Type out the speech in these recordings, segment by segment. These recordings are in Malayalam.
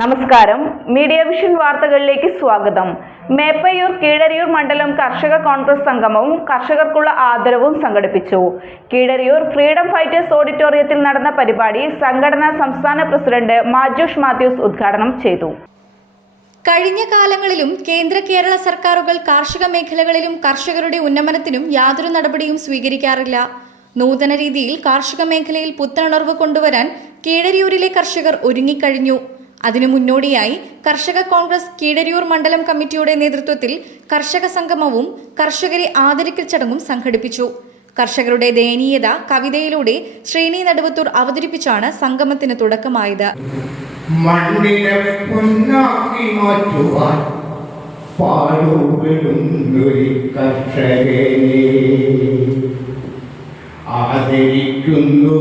നമസ്കാരം. മീഡിയ വിഷൻ വാർത്തകളിലേക്ക് സ്വാഗതം. മേപ്പയ്യൂർ കീഴരിയൂർ മണ്ഡലം കർഷക കോൺഗ്രസ് സംഗമവും കർഷകർക്കുള്ള ആദരവും സംഘടിപ്പിച്ചു. കീഴരിയൂർ ഫ്രീഡം ഫൈറ്റേഴ്സ് ഓഡിറ്റോറിയത്തിൽ നടന്ന പരിപാടി സംഘടനാ സംസ്ഥാന പ്രസിഡന്റ് മാജൂഷ് മാത്യൂസ് ഉദ്ഘാടനം ചെയ്തു. കഴിഞ്ഞ കാലങ്ങളിലും കേന്ദ്ര കേരള സർക്കാരുകൾ കാർഷിക മേഖലകളിലും കർഷകരുടെ ഉന്നമനത്തിനും യാതൊരു നടപടിയും സ്വീകരിക്കാറില്ല. നൂതന രീതിയിൽ കാർഷിക മേഖലയിൽ പുത്തനുണർവ് കൊണ്ടുവരാൻ കീഴരിയൂരിലെ കർഷകർ ഒരുങ്ങിക്കഴിഞ്ഞു. അതിനു മുന്നോടിയായി കർഷക കോൺഗ്രസ് കീഴരിയൂർ മണ്ഡലം കമ്മിറ്റിയുടെ നേതൃത്വത്തിൽ കർഷക സംഗമവും കർഷകരെ ആദരിക്കൽ ചടങ്ങും സംഘടിപ്പിച്ചു. കർഷകരുടെ ദയനീയത കവിതയിലൂടെ ശ്രീനി നടുവത്തൂർ അവതരിപ്പിച്ചാണ് സംഗമത്തിന് തുടക്കമായത്. ആദരിക്കുന്നു,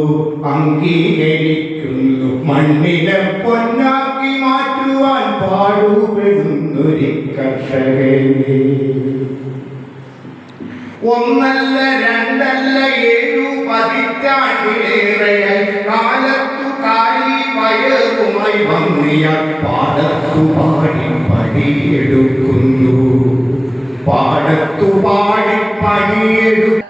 അംഗീകരിക്കുന്നു, മണ്ണിനെ പൊന്നാക്കി മാറ്റുവാൻ പാടുപെടുന്നൊരു കർഷകനെ. ഒന്നല്ല രണ്ടല്ല 7 പതിറ്റാണ്ടിലേറെയായി കാലത്തു കാലി വയറുമായി വന്നിയ പാടത്തു പാടി പണിയെടുക്കുന്നു, പാടത്തു പാടി പണിയെടുക്കുന്നു.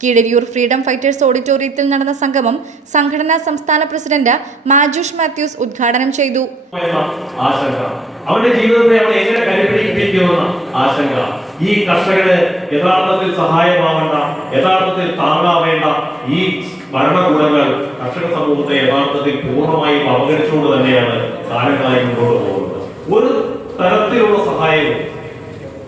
കീഴരിയൂർ ഫ്രീഡം ഫൈറ്റേഴ്സ് ഓഡിറ്റോറിയത്തിൽ നടന്ന സംഗമം സംഘടനാ സംസ്ഥാന പ്രസിഡന്റ് മാജൂഷ് മാത്യൂസ് ഉദ്ഘാടനം ചെയ്തു. അവരുടെ ജീവിതത്തെ അവരെ എങ്ങനെ കരുപിടിപ്പിക്കുമെന്ന ആശങ്ക, ഈ കർഷകന് യഥാർത്ഥത്തിൽ സഹായമാവേണ്ട, യഥാർത്ഥത്തിൽ താങ്ങാവേണ്ട ഈ ഭരണകൂടങ്ങൾ കർഷക സമൂഹത്തെ യഥാർത്ഥത്തിൽ പൂർണ്ണമായും അവഗണിച്ചുകൊണ്ട് തന്നെയാണ് കാലങ്ങളായി മുന്നോട്ട് പോകുന്നത്. ഒരു തരത്തിലുള്ള സഹായവും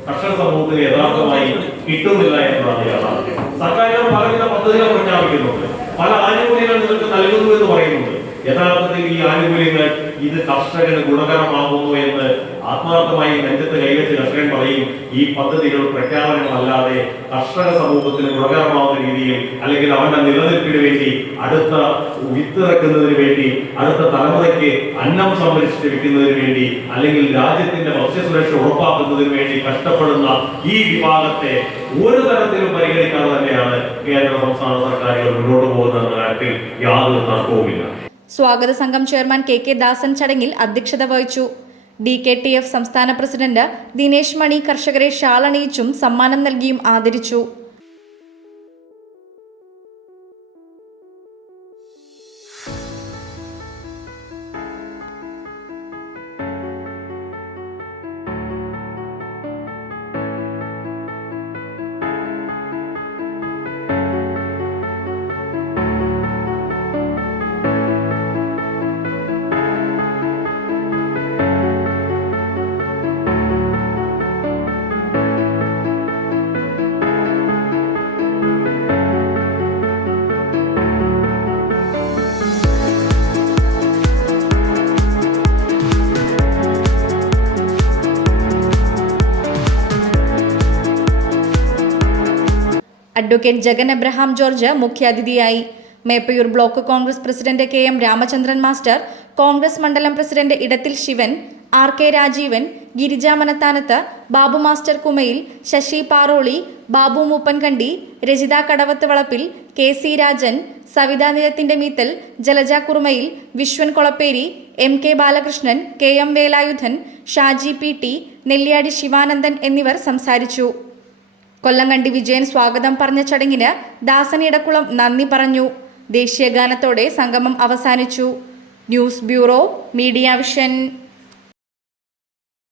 കർഷക സമൂഹത്തിന് യഥാർത്ഥമായി കിട്ടുന്നില്ല എന്നതാണ് യാഥാർത്ഥ്യം. സർക്കാരുകൾ പലവിധ പദ്ധതികൾ പ്രഖ്യാപിക്കുന്നുണ്ട്, പല ആനുകൂല്യങ്ങൾ നിങ്ങൾക്ക് നൽകുന്നു എന്ന് പറയുന്നുണ്ട്. യഥാർത്ഥത്തിൽ ഈ ആനുകൂല്യങ്ങൾ ഇത് കർഷകന് ഗുണകരമാകുന്നു എന്ന് ആത്മാർത്ഥമായി നെഞ്ചത്ത് കൈവച്ച് കർഷകൻ പറയും. ഈ പദ്ധതികൾ പ്രഖ്യാപനങ്ങളല്ലാതെ കർഷക സമൂഹത്തിന് ഗുണകരമാവുന്ന രീതിയിൽ, അല്ലെങ്കിൽ അവന്റെ നിലനിൽപ്പിന് വേണ്ടി, അടുത്ത വിത്തിറക്കുന്നതിന് വേണ്ടി, അടുത്ത തലമുറയ്ക്ക് അന്നം സംരക്ഷിച്ച് വെക്കുന്നതിന് വേണ്ടി, അല്ലെങ്കിൽ രാജ്യത്തിന്റെ ഭക്ഷ്യസുരക്ഷ ഉറപ്പാക്കുന്നതിന് വേണ്ടി കഷ്ടപ്പെടുന്ന ഈ വിഭാഗത്തെ ഒരു തരത്തിലും പരിഗണിക്കാതെ തന്നെയാണ് കേന്ദ്ര സംസ്ഥാന സർക്കാരുകൾ മുന്നോട്ട് പോകുന്ന കാര്യത്തിൽ യാതൊരു തർക്കവുമില്ല. സ്വാഗത സംഘം ചെയർമാൻ KK ദാസൻ ചടങ്ങിൽ അധ്യക്ഷത വഹിച്ചു. DKTF സംസ്ഥാന പ്രസിഡന്റ് ദിനേശ് മണി കർഷകരെ ഷാൾ അണിയിച്ചും സമ്മാനം നൽകിയും ആദരിച്ചു. അഡ്വക്കേറ്റ് ജഗൻ എബ്രഹാം ജോർജ് മുഖ്യാതിഥിയായി. Meppayur block Congress president KM Ramachandran master, Congress മണ്ഡലം പ്രസിഡന്റ് ഇടത്തിൽ ശിവൻ, RK രാജീവൻ, ഗിരിജ മനത്താനത്ത്, ബാബു മാസ്റ്റർ കുമയിൽ, ശശി പാറോളി, ബാബു മൂപ്പൻകണ്ടി, രജിത കടവത്ത് വളപ്പിൽ, KC Rajan, Savitha നിരത്തിന്റെ Meethal, Jalaja കുറുമയിൽ, Viswan കൊളപ്പേരി, MK Balakrishnan, KM Velayudhan, Shaji PT, Nelliyadi Sivanandan എന്നിവർ സംസാരിച്ചു. കൊല്ലങ്കണ്ടി വിജയൻ സ്വാഗതം പറഞ്ഞ ചടങ്ങിന് ദാസൻ ഇടക്കുളം നന്ദി പറഞ്ഞു. ദേശീയ ഗാനത്തോടെ സംഗമം അവസാനിച്ചു. News bureau, media vision.